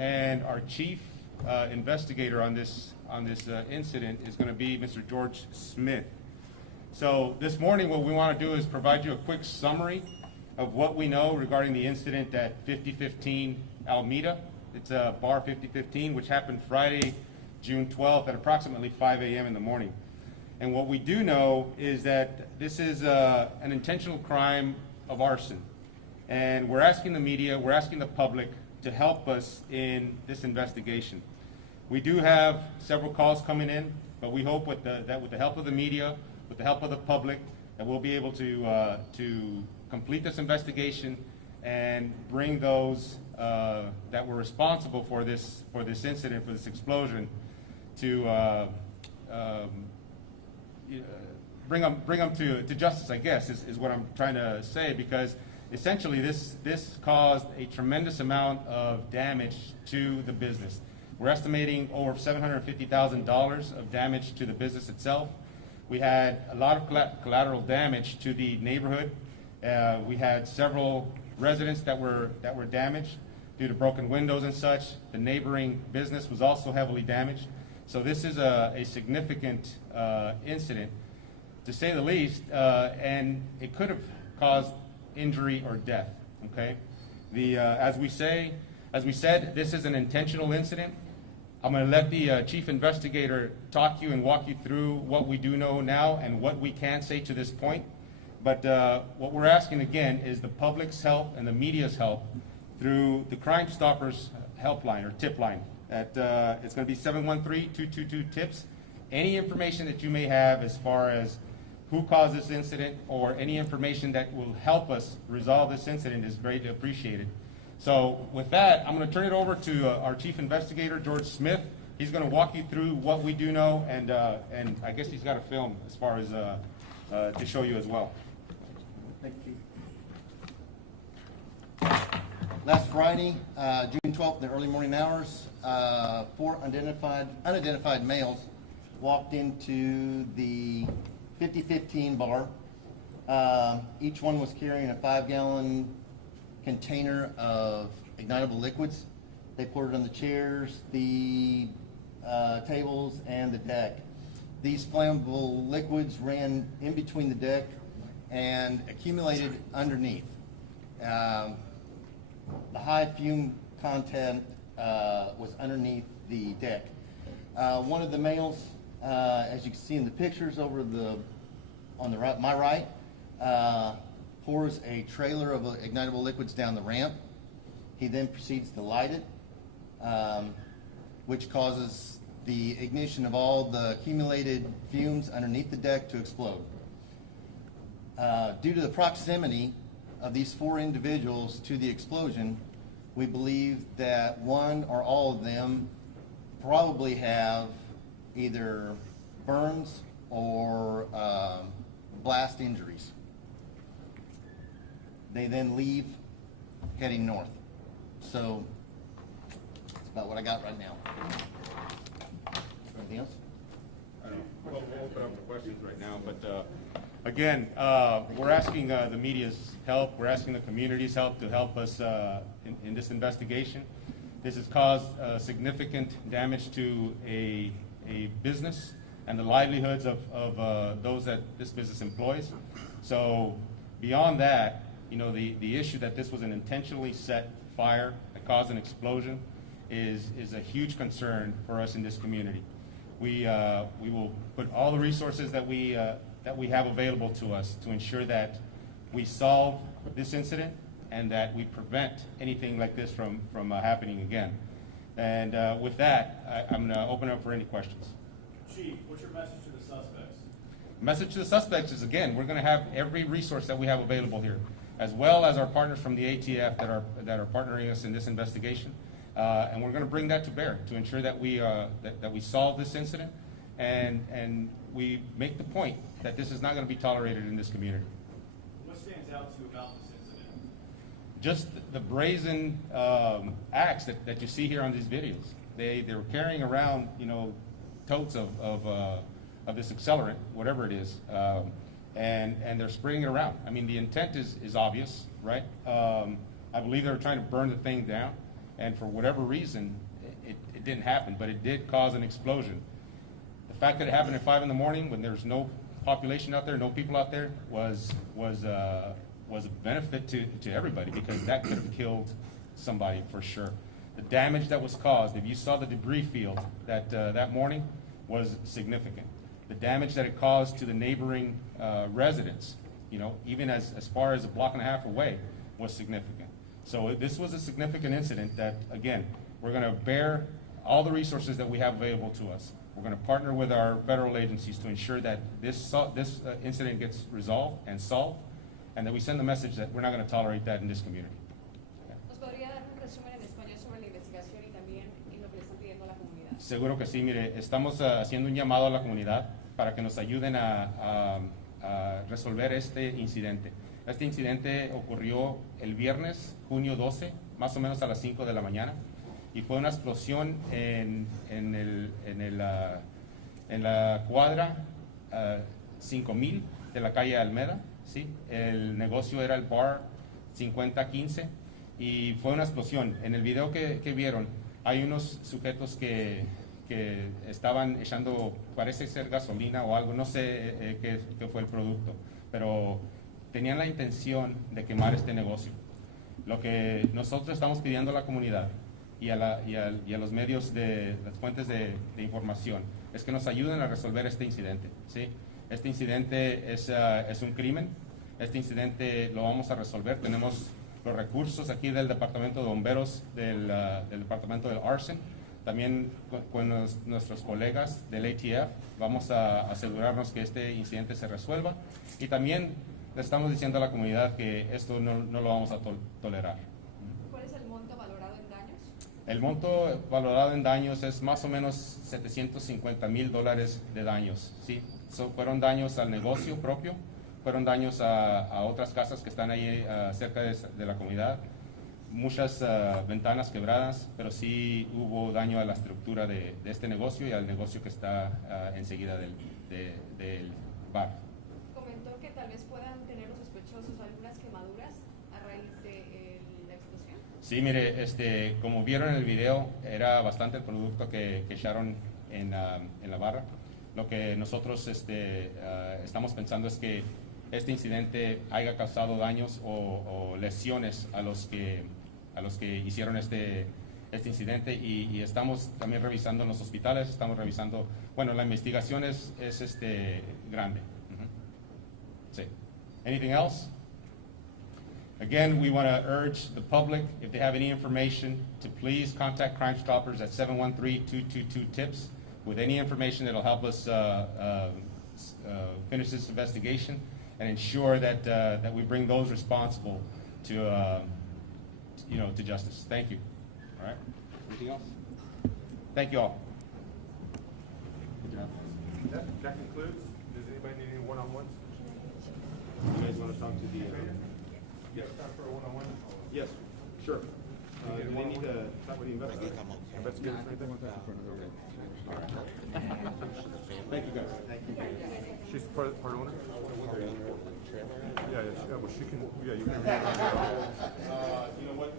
and our chief investigator on this incident is going to be Mr. George Smith. So this morning what we want to do is provide you a quick summary of what we know regarding the incident at 5015 Alameda. It's bar 5015, which happened Friday, June 12th at approximately 5 a.m. in the morning. And what we do know is that this is an intentional crime of arson. And we're asking the media, we're asking the public to help us in this investigation. We do have several calls coming in, but we hope with the help of the media, with the help of the public, that we'll be able to complete this investigation and bring those that were responsible for this incident, for this explosion, to bring them to justice, I guess, is what I'm trying to say, because essentially this caused a tremendous amount of damage to the business. We're estimating over $750,000 of damage to the business itself. We had a lot of collateral damage to the neighborhood. We had several residents that were damaged due to broken windows and such. The neighboring business was also heavily damaged. So this is a significant incident, to say the least, and it could have caused injury or death. Okay, as we said, this is an intentional incident. I'm going to let the chief investigator talk you and walk you through what we do know now and what we can say to this point. But what we're asking again is the public's help and the media's help through the Crime Stoppers helpline or tip line. It's going to be 713-222-TIPS. Any information that you may have as far as who caused this incident or any information that will help us resolve this incident is greatly appreciated. So with that, I'm going to turn it over to our chief investigator, George Smith. He's going to walk you through what we do know, and I guess he's got a film as far as to show you as well. Thank you. Last Friday, June 12th, in the early morning hours, 4 unidentified males walked into the 5015 bar. Each one was carrying a 5-gallon container of ignitable liquids. They poured it on the chairs, the tables, and the deck. These flammable liquids ran in between the deck and accumulated underneath. The high fume content was underneath the deck. One of the males, as you can see in the pictures over on the right, my right, pours a trailer of ignitable liquids down the ramp. He then proceeds to light it, which causes the ignition of all the accumulated fumes underneath the deck to explode. Due to the proximity of these 4 individuals to the explosion, we believe that one or all of them probably have either burns or blast injuries. They then leave heading north. So that's about what I got right now. Anything else? I don't know. We'll open up for questions right now, but again, we're asking the media's help. We're asking the community's help to help us in this investigation. This has caused significant damage to a business and the livelihoods of those that this business employs. So beyond that, you know, the issue that this was an intentionally set fire that caused an explosion is a huge concern for us in this community. We will put all the resources that we have available to us to ensure that we solve this incident and that we prevent anything like this from happening again. And with that, I'm going to open up for any questions. Chief, what's your message to the suspects? The message to the suspects is, again, we're going to have every resource that we have available here, as well as our partners from the ATF that are partnering us in this investigation. And we're going to bring that to bear to ensure that we solve this incident and we make the point that this is not going to be tolerated in this community. What stands out to you about this incident? Just the brazen acts that you see here on these videos. They were carrying around, you know, totes of this accelerant, whatever it is, and they're spraying it around. I mean, the intent is obvious, right? I believe they were trying to burn the thing down, and for whatever reason, it didn't happen, but it did cause an explosion. The fact that it happened at 5 in the morning when there's no population out there, no people out there, was a benefit to everybody, because that could have killed somebody for sure. The damage that was caused, if you saw the debris field that morning, was significant. The damage that it caused to the neighboring residents, even as far as a block and a half away, was significant. So this was a significant incident that, again, we're going to bear all the resources that we have available to us. We're going to partner with our federal agencies to ensure that this incident gets resolved and solved, and that we send the message that we're not going to tolerate that in this community. ¿Nos podría dar un resumen en español sobre la investigación y también lo que le están pidiendo a la comunidad? Seguro que sí. Mire, estamos haciendo un llamado a la comunidad para que nos ayuden a resolver este incidente. Este incidente ocurrió el viernes, junio 12, más o menos a las 5 de la mañana, y fue una explosión en la cuadra 5000 de la calle Almeda, ¿sí? El negocio era el bar 5015, y fue una explosión. En el video que vieron, hay unos sujetos que estaban echando, parece ser gasolina o algo, no sé qué fue el producto, pero tenían la intención de quemar este negocio. Lo que nosotros estamos pidiendo a la comunidad y a los medios, las fuentes de información, es que nos ayuden a resolver este incidente, ¿sí? Este incidente es un crimen. Este incidente lo vamos a resolver. Tenemos los recursos aquí del Departamento de Bomberos, del Departamento del Arson. También con nuestros colegas del ATF vamos a asegurarnos que este incidente se resuelva. Y también le estamos diciendo a la comunidad que esto no lo vamos a tolerar. ¿Cuál es el monto valorado en daños? El monto valorado en daños es más o menos $750,000 de daños, ¿sí? Fueron daños al negocio propio, fueron daños a otras casas que están ahí cerca de la comunidad, muchas ventanas quebradas, pero sí hubo daño a la estructura de este negocio y al negocio que está enseguida del bar. Comentó que tal vez puedan tener los sospechosos algunas quemaduras a raíz de la explosión. Sí, mire, como vieron en el video, era bastante el producto que echaron en la barra. Lo que nosotros estamos pensando es que este incidente haya causado daños o lesiones a los que hicieron este incidente, y estamos también revisando en los hospitales, estamos revisando, bueno, la investigación es grande. Sí. Anything else? Again, we want to urge the public, if they have any information, to please contact Crime Stoppers at 713-222-TIPS with any information that will help us finish this investigation and ensure that we bring those responsible to justice. Thank you. All right. Anything else? Thank you all. Good job. That concludes. Does anybody need any one-on-ones? You guys want to talk to the? Yes, time for a one-on-one? Yes, sure. Do they need to talk with the investigator? Investigators or anything? All right. Thank you, guys. Thank you. She's part owner? Yeah, well, she can, yeah, you can. You know what?